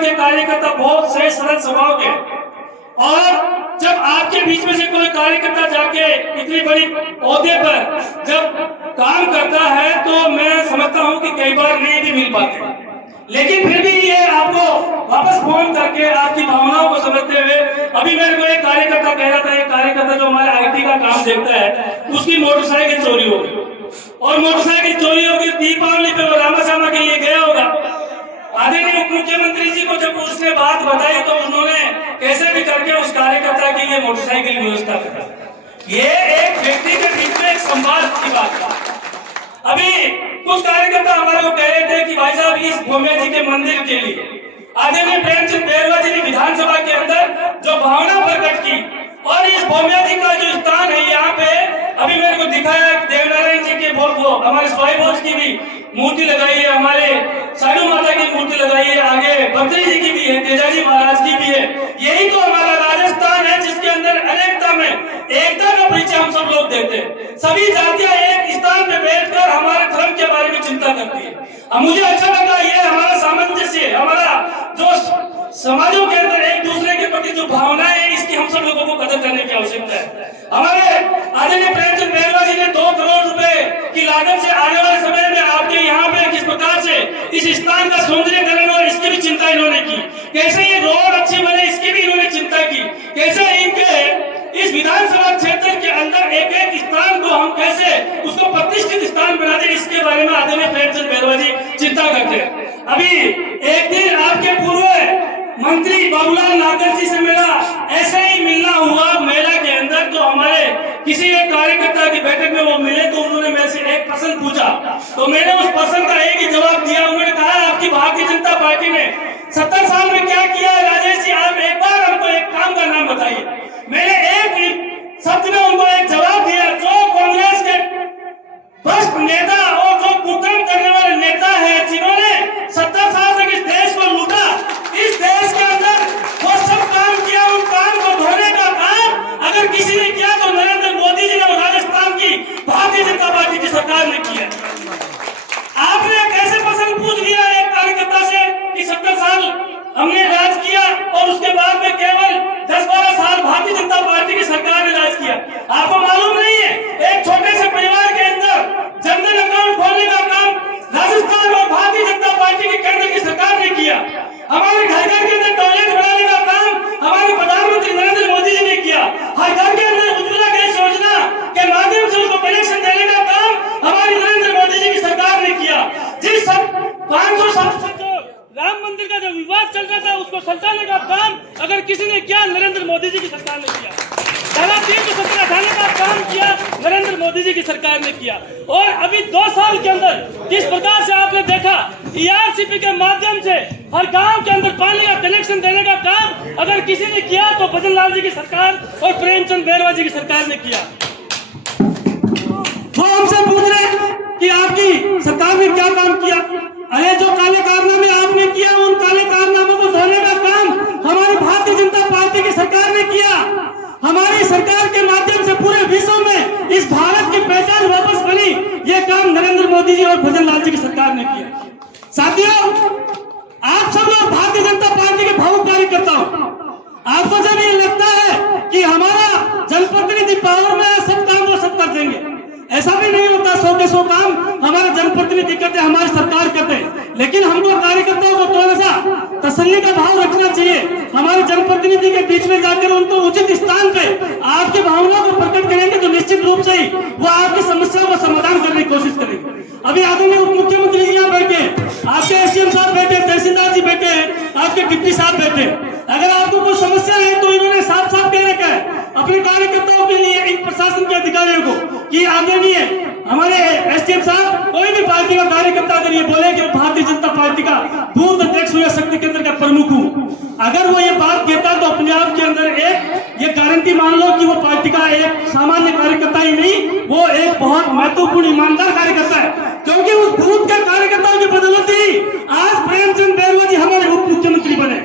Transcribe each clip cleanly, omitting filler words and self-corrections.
के कार्यकर्ता बहुत से सरल स्वभाव के, और जब आपके बीच में से कोई कार्यकर्ता जाके इतनी बड़ी ओहदे पर जब काम करता है तो मैं समझता हूं कि कई बार नहीं भी मिल पाते, लेकिन फिर भी ये आपको वापस फोन करके आपकी भावनाओं को समझते हुए, अभी मेरे को एक कार्यकर्ता कह रहा था, एक कार्यकर्ता जो हमारे आईटी का काम देखता है, उसकी मोटरसाइकिल चोरी हो गई, और मोटरसाइकिल चोरी हो गई, दीपावली पे वो रामाश्यामा के लिए गया होगा। आदरणीय उप मुख्यमंत्री जी को जब उसने बात बताई तो उन्होंने कैसे भी करके उस कार्यकर्ता के लिए मोटरसाइकिल की व्यवस्था करी। ये एक व्यक्ति के बीच में एक संवाद की बात है। अभी कुछ कार्यकर्ता हमारे को कह रहे थे कि भाई साहब इस भोमिया जी के मंदिर के लिए आदरणीय प्रेमचंद बैरवा जी ने विधानसभा के अंदर जो भावना प्रकट की, और इस भोमिया जी का जो स्थान है यहाँ पे अभी मेरे को दिखाया देवनारायण जी के बोल को हमारे स्वाई भोज की भी मूर्ति लगाई है, हमारे साधु माता की मूर्ति लगाई है, आगे बद्री जी की भी है, तेजाजी महाराज की भी है। यही तो हमारा राजस्थान है जिसके अंदर अनेकता में एकता का परिचय हम सब लोग देते हैं। सभी जातियां एक स्थान पे बैठकर हमारे धर्म के बारे में चिंता करती है। अब मुझे अच्छा लगा ये हमारा सामंजस्य, हमारा जो समाजों के अंदर एक दूसरे के प्रति जो भावना है, इसकी हम सब लोगों को कदर करने की आवश्यकता है। हमारे आदरणीय प्रेमचंद बैरवा जी ने 2 करोड़ रुपए की लागत से आने वाले समय में आपके यहाँ पे किस प्रकार से इस स्थान का सौंदर्यीकरण और इसकी भी चिंता इन्होंने की, कैसे ये रोड अच्छी बने इसकी भी इन्होंने चिंता की, कैसे इनके इस विधानसभा क्षेत्र के अंदर एक एक स्थान को हम कैसे उसको प्रतिष्ठित स्थान बना दे, इसके बारे में आदरणीय प्रेमचंद बैरवा जी चिंता करते हैं। अभी एक दिन आपके पूर्व मंत्री बाबूलाल नागर जी से मेरा ऐसे ही मिलना हुआ मेला के अंदर, तो हमारे किसी एक कार्यकर्ता की बैठक में वो मिले तो उन्होंने मेरे से एक प्रश्न पूछा, तो मैंने उस प्रश्न का एक ही जवाब दिया। उन्होंने कहा आपकी भारतीय जनता पार्टी ने 70 साल में क्या किया है राजेश जी, आप एक बार हमको एक काम का नाम बताइए। मैंने एक शब्द में उनको एक जवाब दिया, जो कांग्रेस के भ्रष्ट नेता और जो कुकर्म करने वाले नेता है जिन्होंने 70 साल तक इस देश को लूटा, इस देश के अंदर वो सब काम किया, उन काम को धोने का काम अगर किसी ने किया तो नरेंद्र मोदी जी ने और राजस्थान की भारतीय जनता पार्टी की सरकार ने किया। आपने कैसे प्रश्न पूछ लिया एक कार्यकर्ता से कि 70 साल हमने राज किया और उसके बाद में केवल 10-12 साल भारतीय जनता पार्टी की सरकार ने राज किया। आपको मालूम नहीं है एक छोटे से परिवार के अंदर जनधन अकाउंट खोलने का काम राजस्थान और भारतीय जनता पार्टी की केंद्र की सरकार ने किया। हमारे घर घर के अंदर टॉयलेट बनाने का काम हमारे प्रधानमंत्री नरेंद्र मोदी जी ने किया। हर घर के अंदर उज्ज्वला गैस योजना के माध्यम से उसको कनेक्शन देने का काम हमारे नरेंद्र मोदी जी की सरकार ने किया। जिस 500 साल राम मंदिर का जो विवाद चल रहा था उसको सुलझाने का काम अगर किसी ने किया, नरेंद्र मोदी जी की सरकार ने किया। धारा 370 हटाने का काम किया, नरेंद्र मोदी जी की सरकार ने किया। और अभी 2 साल के अंदर किस प्रकार से आपने देखा ERCP के माध्यम से हर गांव के अंदर पानी का कनेक्शन देने का काम अगर किसी ने किया तो भजन लाल जी की सरकार और प्रेमचंद बैरवा जी की सरकार ने किया। वो हमसे पूछ रहे कि आपकी सरकार ने क्या काम किया। अरे जो काले कारनामे आपने किया उन काले कारनामों को धोने का काम हमारी भारतीय जनता पार्टी की सरकार ने किया। हमारी सरकार के माध्यम से पूरे विश्व में इस भारत की पहचान वापस बनी, ये काम नरेंद्र मोदी जी और भजन लाल जी की सरकार ने किया। साथियों, आप सब लोग भारतीय जनता पार्टी के भावुक कार्यकर्ता हो। आपको जब ये लगता है कि हमारा जनप्रतिनिधि पावर में है, सब काम वो सब कर देंगे, ऐसा भी नहीं होता। 100 के 100 काम हमारे जनप्रतिनिधि करते, हमारी सरकार करते, लेकिन हमको कार्यकर्ताओं को थोड़ा सा तसल्ली का भाव रखना चाहिए। हमारे जनप्रतिनिधि के बीच में जाकर उनको उचित स्थान पे आपकी भावना को प्रकट करेंगे तो निश्चित रूप से ही वो आपकी समस्याओं का समाधान करने की कोशिश करेंगे। अभी आदरणीय उप मुख्यमंत्री जी यहाँ बैठे, आपके SDM साहब बैठे, तहसीलदार जी बैठे, आपके डिप्टी साहब बैठे। अगर आपको कोई समस्या है तो इन्होंने साफ साफ कह रखा है अपने कार्यकर्ताओं के लिए, इन प्रशासन के अधिकारियों को कि आदरणीय हमारे SDM साहब कोई भी पार्टी का कार्यकर्ता अगर ये बोले कि भारतीय जनता पार्टी का बूथ अध्यक्ष हुआ शक्ति केंद्र का प्रमुख हूँ, अगर वो ये बात कहता तो अपने आप के अंदर एक ये गारंटी मान लो कि वो पार्टी का एक सामान्य कार्यकर्ता ही नहीं, वो एक बहुत महत्वपूर्ण ईमानदार कार्यकर्ता है। क्योंकि उस बूथ के कार्यकर्ताओं की बदौलत ही आज प्रेमचंद बैरवा जी हमारे उप मुख्यमंत्री बने।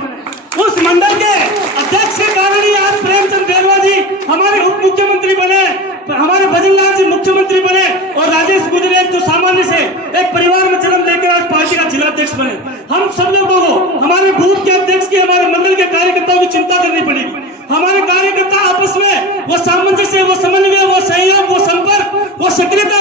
उस मंडल के अध्यक्ष के कारण ही आज प्रेमचंद बैरवा जी हमारे उप मुख्यमंत्री बने, हमारे भजन लाल जी मुख्यमंत्री बने और राजेश गुजरे जो सामान्य से एक परिवार में जन्म लेकर आज पार्टी का जिलाध्यक्ष बने। हम सब लोगों को, हमारे बूथ के अध्यक्ष की, हमारे मंडल के कार्यकर्ताओं की चिंता करनी पड़ेगी। हमारे कार्यकर्ता आपस में वो सामंजस्य, वो समन्वय, वो सहयोग, वो संपर्क, वो सक्रियता